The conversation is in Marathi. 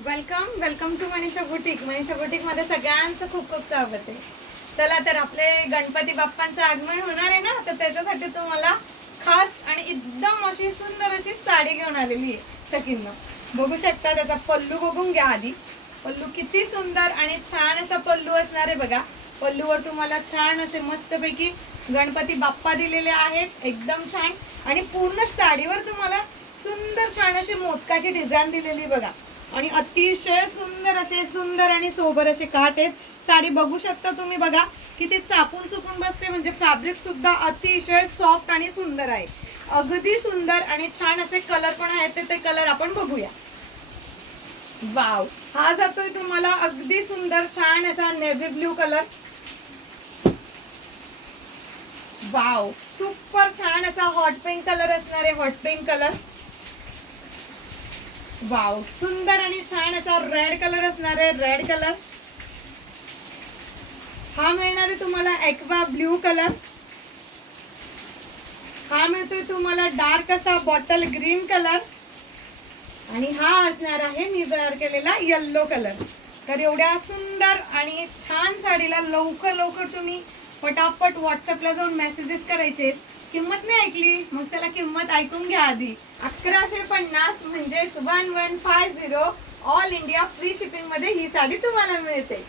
Welcome welcome to Manisha boutique. Manisha boutique मध्ये सगळ्यांचं खूप खूप स्वागत आहे. चला तर आपले गणपती बाप्पांचं आगमन होणार आहे ना, तर त्याच्यासाठी तुम्हाला खास आणि एकदम अशी सुंदर अशी साडी घेऊन आलेली आहे. सगळ्यांना बघू शकता, त्याचा पल्लू बघून घ्या आधी. पल्लू किती सुंदर आणि छान असा पल्लू असणार आहे बघा. पल्लूवर तुम्हाला छान असे मस्तपैकी गणपती बाप्पा दिलेले आहेत, एकदम छान. आणि पूर्ण साडीवर तुम्हाला सुंदर छान अशी मोदकाची डिझाईन दिलेली बघा. आणि अतिशय सुंदर आणि सोबर असे काठ आहेत. साडी बघू शकता तुम्ही बघा, किती चापून चुपून बसते. म्हणजे फॅब्रिक सुद्धा अतिशय सॉफ्ट आणि सुंदर आहे. अगदी सुंदर आणि छान असे कलर पण आहेत. ते कलर आपण बघूया. वाव, हा जातोय तुम्हाला अगदी सुंदर छान असा navy blue colour. Wow, super छान असा हॉट पिंक कलर असणार आहे. Hot pink colour. वाव, सुंदर आणि छान असा रेड कलर असणार आहे. Red colour. हा मिळणार आहे तुम्हाला एक्वा ब्ल्यू कलर. हा मिळतोय तुम्हाला डार्क असा बॉटल ग्रीन कलर. आणि हा असणार आहे मी वेअर केलेला येल्लो कलर. तर एवढ्या सुंदर आणि छान साडीला लवकर तुम्ही फटाफट व्हॉट्सअपला जाऊन मेसेजेस करायचे. किंमत नाही ऐकली, मग त्याला किंमत ऐकून घ्या आधी. 1150 म्हणजे 1150 ऑल इंडिया फ्री शिपिंग मध्ये ही साडी तुम्हाला मिळते.